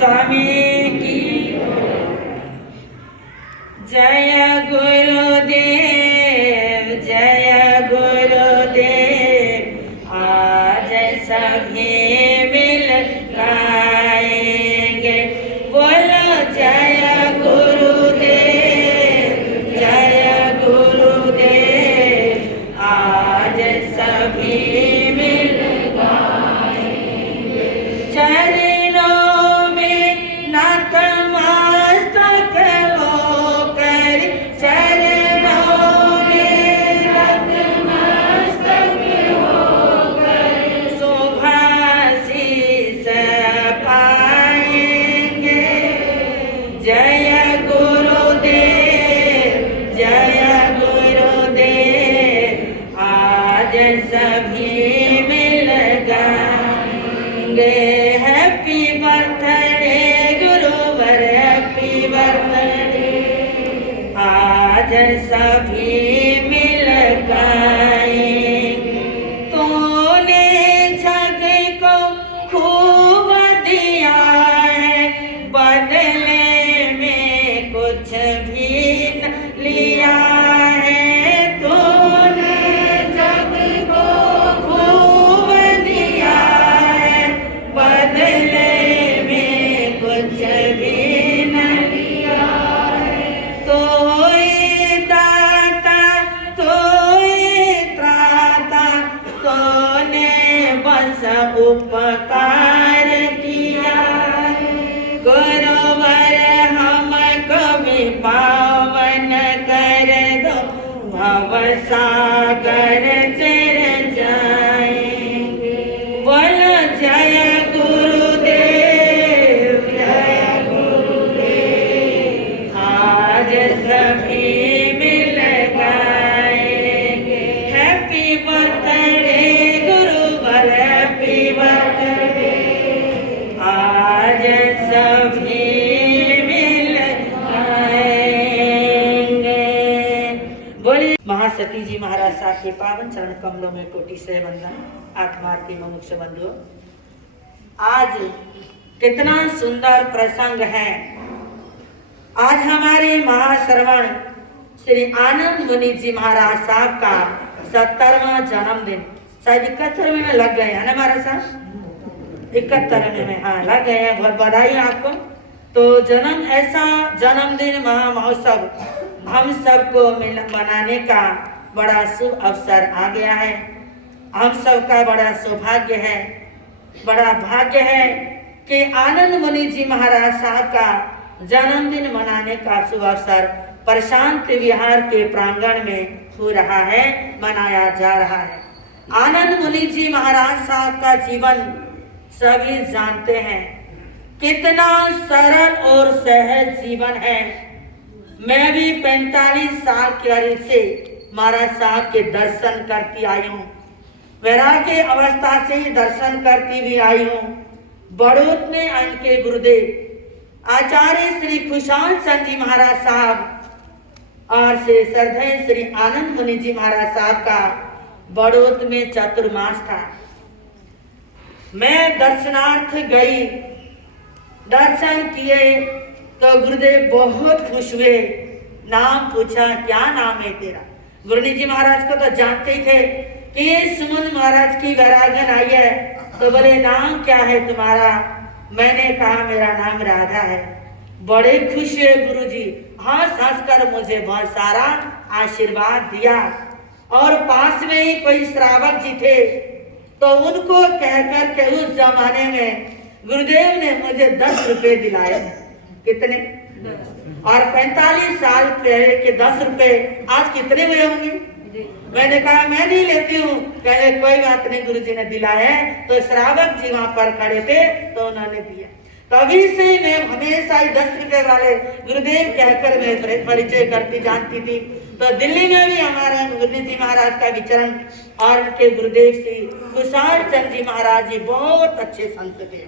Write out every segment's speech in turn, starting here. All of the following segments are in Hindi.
स्वामी की जय गुरुदेव, जय गुरुदेव। आज सभी मिल गाएंगे, बोलो जय गुरुदेव, जय गुरुदेव। आज सभी मिल गाएंगे, चरणों में नतमस्तक होकर, चरणों में नतमस्तक होकर शुभाशीष पाएंगे। जय गुरुदेव, जय गुरुदेव। आज सभी मिल गाएंगे, हैप्पी बर्थडे गुरुवर, हैप्पी बर्थडे। आज सभी मिल गाएंगे, तूने जग को खूब दिया है, बदले में कुछ भी न लिया है। तूने जग को खूब दिया है, बदले में कुछ भी न लिया है। तोई दाता, तोई त्राता, तूने बस उपकार किया। गुरुवर हमको भी पावन कर दो, भव सागर तर जाएंगे। बोलो जय गुरुदेव, जय गुरुदेव। आज सभी मिल गाएंगे, हैप्पी बर्थडे गुरुवर, हैप्पी बर्थडे। आज सभी मिल गाएंगे। बोलिए महासती जी महाराज साहब के पावन चरण कमलों में कोटि से वंदन। आत्मा की मनुष्य बंधुओं, आज कितना सुंदर प्रसंग है। आज हमारे महाश्रवण श्री आनंद मुनि जी महाराज साहब का 70वां जन्मदिन, शायद 71 में लग गए हैं ना महाराज साहब, 71 में, हाँ लग गए हैं। बहुत बधाई आपको। तो ऐसा जन्मदिन महोत्सव हम सबको मनाने का बड़ा शुभ अवसर आ गया है। हम सबका बड़ा सौभाग्य है, बड़ा भाग्य है कि आनंद मुनि जी महाराज साहब का जन्मदिन मनाने का शुभ अवसर प्रशांत विहार के प्रांगण में हो रहा है, मनाया जा रहा है। आनंद मुनि जी महाराज साहब का जीवन सभी जानते हैं, कितना सरल और सहज जीवन है। मैं भी 45 साल की उम्र से महाराज साहब के दर्शन करती आई हूँ, वैराग्य अवस्था से ही दर्शन करती भी आई हूँ। बड़ौत में इनके गुरुदेव आचार्य श्री खुशाल चंद जी महाराज साहब और श्री श्रद्धेय श्री आनंद मुनि जी महाराज साहब का बड़ौत में चतुर्मास था। मैं दर्शनार्थ गई, दर्शन किए तो गुरुदेव बहुत खुश हुए। नाम पूछा, क्या नाम है तेरा? गुरुनी जी महाराज को तो जानते ही थे कि ये सुमन महाराज की वैरागन आई है, तो बोले नाम क्या है तुम्हारा? मैंने कहा मेरा नाम राधा है। बड़े खुश हुए गुरुजी, हंस हंस कर मुझे बहुत सारा आशीर्वाद दिया। और पास में ही कोई श्रावक जी थे, तो उनको कहकर के उस जमाने में गुरुदेव ने मुझे 10 रुपए दिलाए। कितने? और 45 साल पहले के 10 रुपए आज कितने हुए होंगे? मैंने कहा मैं नहीं लेती हूँ। कहे कोई बात नहीं, गुरुजी ने दिला है। तो श्रावक जी वहां पर खड़े थे तो उन्होंने दिया। तभी से मैं हमेशा ही 10 रुपए वाले गुरुदेव कहकर मैं परिचय करती जानती थी। तो दिल्ली में भी हमारे गुरुदेव जी महाराज का विचरण और उनके गुरुदेव श्री खुशाल चंद जी महाराज जी बहुत अच्छे संत थे।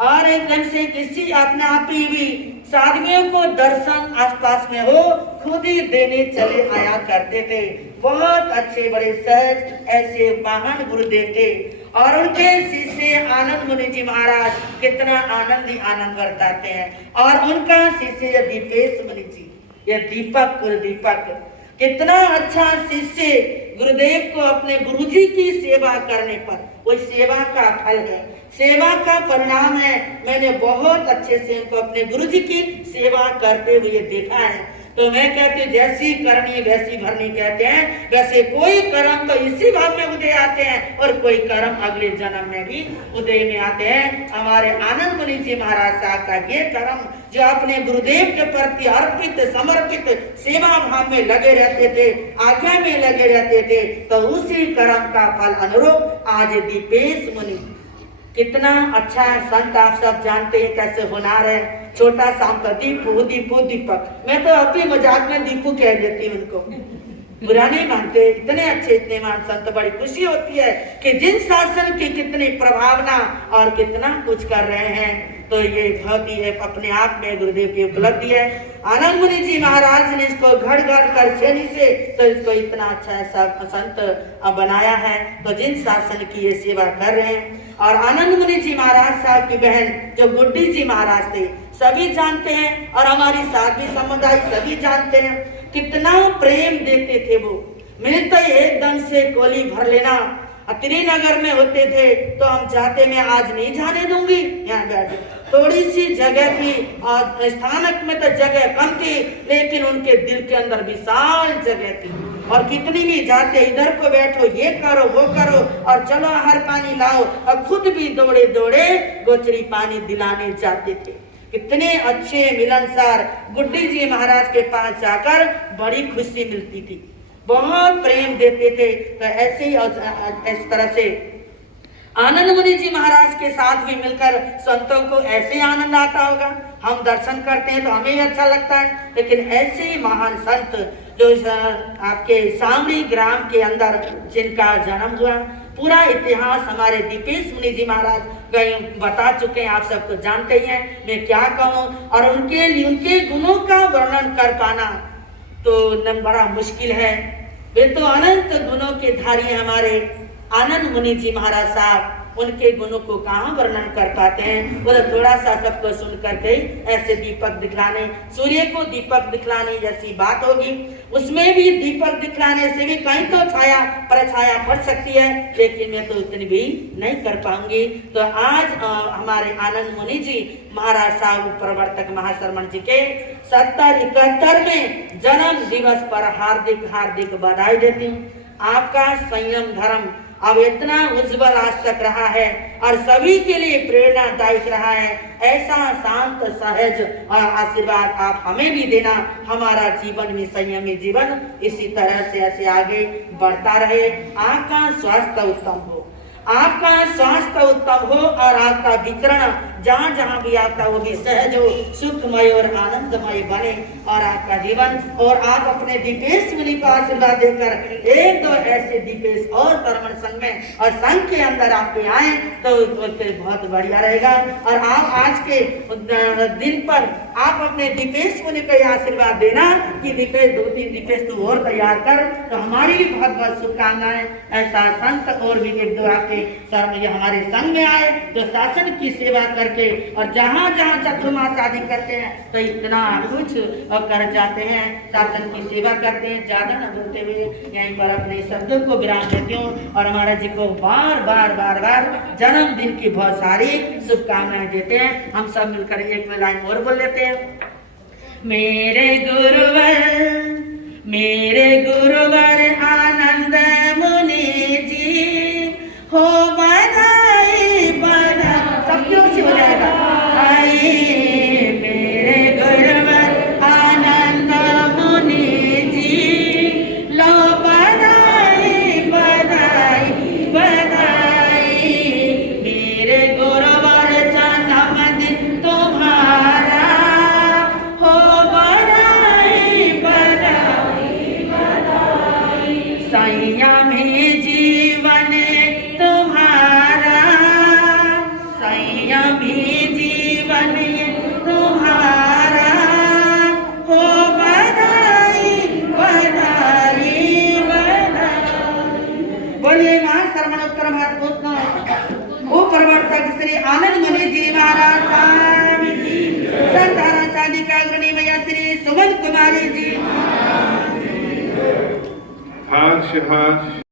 और एकदम से किसी अपने आप ही भी साधुओं को दर्शन आसपास में हो खुद ही देने चले आया करते थे। बहुत अच्छे बड़े सहज ऐसे महान गुरुदेव थे। और उनके शिष्य आनंद मुनि जी महाराज कितना आनंद ही आनंद बरताते हैं। और उनका शिष्य दीपेश मुनि जी, ये दीपक दीपक कितना अच्छा शिष्य गुरुदेव को अपने गुरुजी की सेवा करने पर, वो सेवा का फल है, सेवा का परिणाम है। मैंने बहुत अच्छे से उनको अपने गुरुजी की सेवा करते हुए देखा है। तो मैं कहती हूँ जैसी करनी वैसी भरनी कहते हैं। वैसे कोई कर्म तो इसी भाव में उदय आते हैं और कोई कर्म अगले जन्म में भी उदय में आते हैं। हमारे आनंद मुनि जी महाराज साहब का ये कर्म जो अपने गुरुदेव के प्रति अर्पित समर्पित सेवा भाव में लगे रहते थे, आज्ञा में लगे रहते थे, तो उसी कर्म का फल अनुरूप आज दीपेश मुनि कितना अच्छा संत, आप सब जानते हैं कैसे होनार है। छोटा शाम का दीपू दीपू दीपक, मैं तो अभी मजाक में दीपू कह देती हूँ उनको, बुरा नहीं मानते। इतने अच्छे इतने मान संत, बड़ी खुशी होती है कि जिन शासन की कितनी प्रभावना और कितना कुछ कर रहे हैं। तो ये बहुत ही अपने आप में गुरुदेव की उपलब्धि है। आनंद मुनि जी महाराज ने इसको घड़ घड़ कर छेनी से तो इसको इतना अच्छा सब संत बनाया है। तो जिन शासन की ये सेवा कर रहे हैं। और आनंद मुनि जी महाराज साहब की बहन जो गुड्डी जी महाराज थे, सभी जानते हैं और हमारी साथी समुदाय सभी जानते हैं कितना प्रेम देते थे। वो मिलते एकदम से कोली भर लेना। त्रिनगर में होते थे तो हम जाते, मैं आज नहीं जाने दूंगी, यहाँ बैठे। थोड़ी सी जगह थी और स्थानक में तो जगह कम थी, लेकिन उनके दिल के अंदर विशाल जगह थी। और कितनी भी जाते, इधर को बैठो, ये करो वो करो, और चलो आहार पानी लाओ, और खुद भी दौड़े दौड़े गोचरी पानी दिलाने जाते थे। कितने अच्छे मिलनसार गुड्डी जी महाराज के पास जाकर बड़ी खुशी मिलती थी, बहुत प्रेम देते थे। तो ऐसे ही इस तरह से आनंद मुनि जी महाराज के साथ भी मिलकर संतों को ऐसे आनंद आता होगा। हम दर्शन करते हैं तो हमें भी अच्छा लगता है, लेकिन ऐसे ही महान संत जो आपके सामरी ग्राम के अंदर जिनका जन्म हुआ, पूरा इतिहास हमारे दीपेश मुनि जी महाराज बता चुके हैं, आप सब तो जानते ही हैं। मैं क्या कहूँ, और उनके गुणों का वर्णन कर पाना तो बड़ा मुश्किल है। वे तो अनंत गुणों के धारी हमारे आनंद मुनि जी महाराज साहब, उनके गुणों को कहाँ वर्णन कर पाते हैं। वो तो थोड़ा सा सबको सुन करके ऐसे दीपक दिखलाने, सूर्य को दीपक दिखलाने जैसी बात होगी, उसमें भी दीपक दिखलाने से भी कहीं तो छाया परछाया पड़ सकती है, लेकिन मैं तो इतनी भी नहीं कर पाऊंगी। तो आज हमारे आनंद मुनि जी महाराज साहब प्रवर्तक महाश्रमण जी के 70-71 जन्म दिवस पर हार्दिक हार्दिक बधाई देती हूँ। आपका संयम धर्म अब इतना उज्जवल आज तक रहा है और सभी के लिए प्रेरणादायक रहा है। ऐसा शांत सहज और आशीर्वाद आप हमें भी देना, हमारा जीवन में संयमी जीवन इसी तरह से ऐसे आगे बढ़ता रहे। आपका स्वास्थ्य उत्तम हो, आपका स्वास्थ्य उत्तम हो और आपका विचरण जहाँ जहाँ भी आपका वो भी सहज हो, सुखमय और आनंदमय बने और आपका जीवन। और आप अपने दीपेश मुनि को आशीर्वाद देकर एक दो ऐसे दीपेश और श्रवण संघ में और संघ के अंदर आपके आए तो बहुत बढ़िया रहेगा। और आप आज के दिन पर आप अपने दीपेश मुनि को आशीर्वाद देना कि दीपेश 2-3 दीपेश तू और तैयार कर, तो हमारी भी बहुत बहुत शुभकामनाएं। ऐसा संत और भी एक दो आपके हमारे संघ में आए जो शासन की सेवा करके और जहाँ जहाँ चतुर्मास आदि करते हैं तो इतना कुछ कर जाते हैं, शासन की सेवा करते हैं। ज्यादा न बोलते हुए यहीं पर अपने शब्दों को विराम देती हूँ और महाराज जी को बार बार जन्मदिन की बहुत सारी शुभकामनाएं देते हैं। हम सब मिलकर एक में लाइन और बोल लेते हैं। मेरे गुरुवर आनंद मुनि जी हो बधाई बधाई, सबकी ओर से हो जाएगा। मेरे गुरुवर आनंद मुनि जी लो बधाई बधाई बधाई, मेरे गुरुवर जन्मदिन तुम्हारा हो बधाई बधाई बधाई, संयमी जीवन तुम्हारा आनंद मुनि जी महाराज स्वामी की, संतारा साधिका अग्रणी मैया श्री सुमन कुमारी जी। हाथ